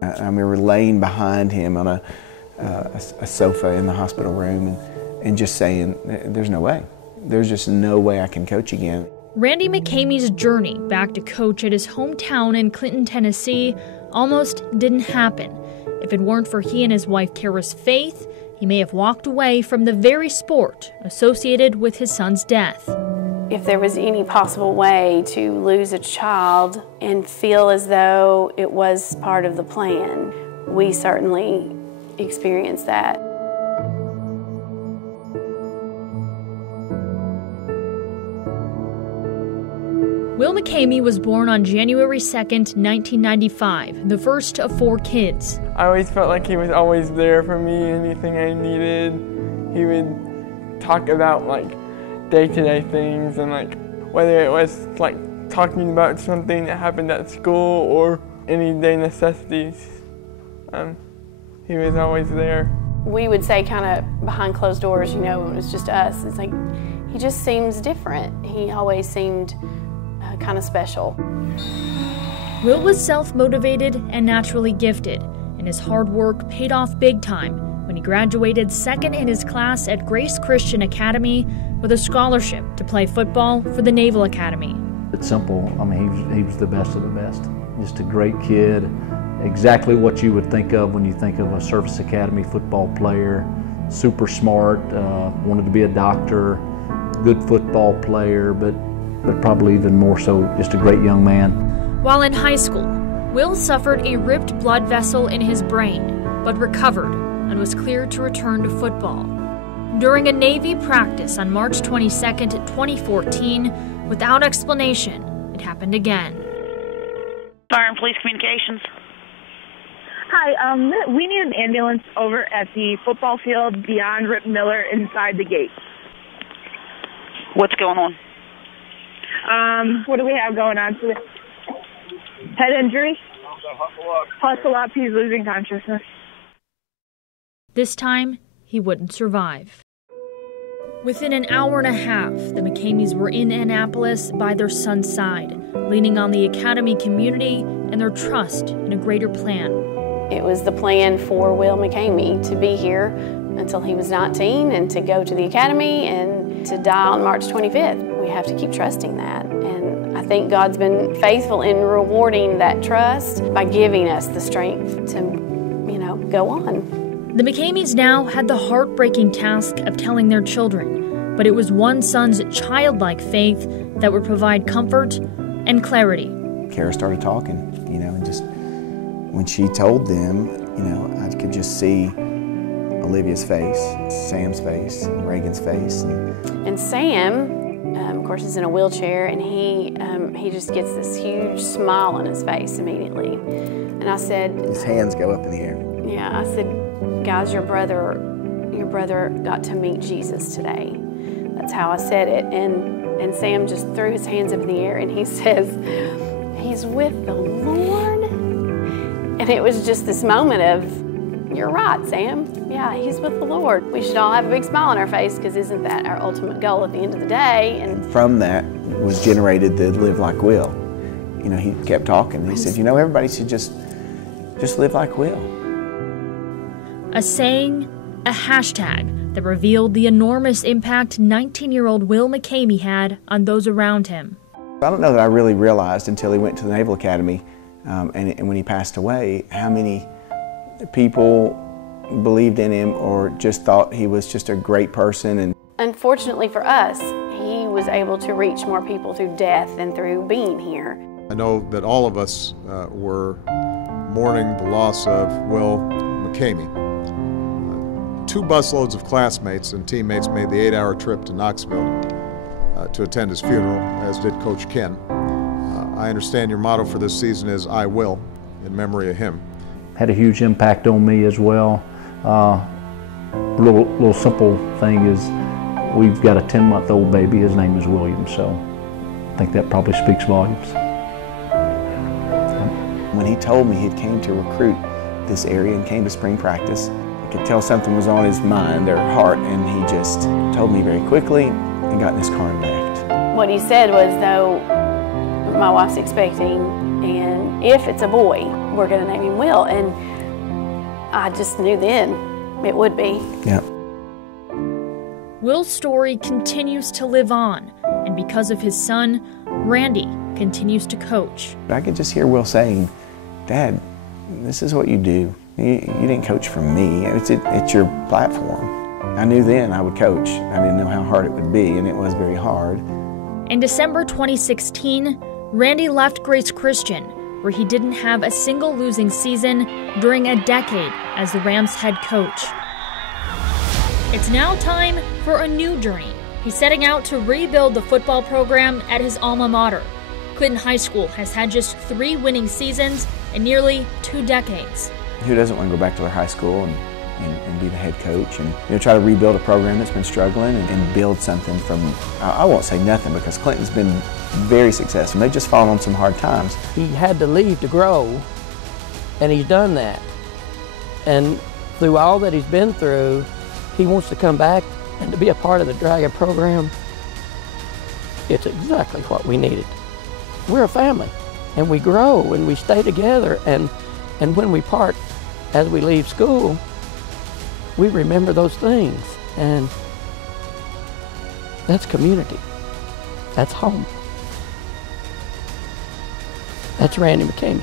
I remember laying behind him on a sofa in the hospital room and just saying, there's no way. There's just no way I can coach again. Randy McCamey's journey back to coach at his hometown in Clinton, Tennessee almost didn't happen. If it weren't for he and his wife Kara's faith, he may have walked away from the very sport associated with his son's death. If there was any possible way to lose a child and feel as though it was part of the plan, we certainly experienced that. Will McCamey was born on January 2nd, 1995, the first of 4 kids. I always felt like he was always there for me, anything I needed. He would talk about day-to-day things and whether it was talking about something that happened at school or any day necessities. He was always there. We would say kind of behind closed doors, it was just us. It's like, he just seems different. He always seemed kind of special. Will was self-motivated and naturally gifted, and his hard work paid off big time when he graduated second in his class at Grace Christian Academy with a scholarship to play football for the Naval Academy. It's simple. I mean, he was the best of the best. Just a great kid, exactly what you would think of when you think of a Service Academy football player. Super smart, wanted to be a doctor, good football player, but probably even more so just a great young man. While in high school, Will suffered a ripped blood vessel in his brain, but recovered and was cleared to return to football. During a Navy practice on March 22nd, 2014, without explanation, it happened again. Fire and Police Communications. Hi, we need an ambulance over at the football field beyond Rip Miller inside the gate. What's going on? What do we have going on? Head injury? Hustle up, he's losing consciousness. This time, he wouldn't survive. Within an hour and a half, the McCameys were in Annapolis by their son's side, leaning on the Academy community and their trust in a greater plan. It was the plan for Will McCamey to be here until he was 19 and to go to the Academy and to die on March 25th. We have to keep trusting that. And I think God's been faithful in rewarding that trust by giving us the strength to, go on. The McCameys now had the heartbreaking task of telling their children, but it was one son's childlike faith that would provide comfort and clarity. Kara started talking, and just when she told them, I could just see Olivia's face, Sam's face, and Reagan's face. And Sam, of course, is in a wheelchair, and he just gets this huge smile on his face immediately. And I said, his hands go up in the air. Yeah, I said, guys, your brother got to meet Jesus today. That's how I said it. And Sam just threw his hands up in the air, and he says, he's with the Lord. And it was just this moment of, you're right, Sam. Yeah, he's with the Lord. We should all have a big smile on our face, because isn't that our ultimate goal at the end of the day? And from that was generated the Live Like Will. He kept talking. He said, everybody should just live like Will. A saying, a hashtag that revealed the enormous impact 19-year-old Will McCamey had on those around him. I don't know that I really realized until he went to the Naval Academy and when he passed away, how many people believed in him or just thought he was just a great person. And unfortunately for us, he was able to reach more people through death than through being here. I know that all of us were mourning the loss of Will McCamey. 2 busloads of classmates and teammates made the 8-hour trip to Knoxville to attend his funeral, as did Coach Ken. I understand your motto for this season is I will, in memory of him. Had a huge impact on me as well. Little simple thing is we've got a 10-month-old baby. His name is William, so I think that probably speaks volumes. When he told me he came to recruit this area and came to spring practice, I could tell something was on his mind or heart, and he just told me very quickly and got in his car and left. What he said was, though my wife's expecting, And if it's a boy, we're going to name him Will. And I just knew then it would be. Yep. Will's story continues to live on, and because of his son, Randy continues to coach. I could just hear Will saying, "Dad, this is what you do. You didn't coach for me. It's your platform." I knew then I would coach. I didn't know how hard it would be, and it was very hard. In December 2016, Randy left Grace Christian, where he didn't have a single losing season during a decade as the Rams head coach. It's now time for a new journey. He's setting out to rebuild the football program at his alma mater. Clinton High School has had just 3 winning seasons in nearly 2 decades. Who doesn't want to go back to their high school and be the head coach and try to rebuild a program that's been struggling and build something from, I won't say nothing because Clinton's been very successful. They've just fallen on some hard times. He had to leave to grow, and he's done that. And through all that he's been through, he wants to come back and to be a part of the Dragon program. It's exactly what we needed. We're a family, and we grow and we stay together, and when we part as we leave school, we remember those things, and that's community. That's home. That's Randy McCamey.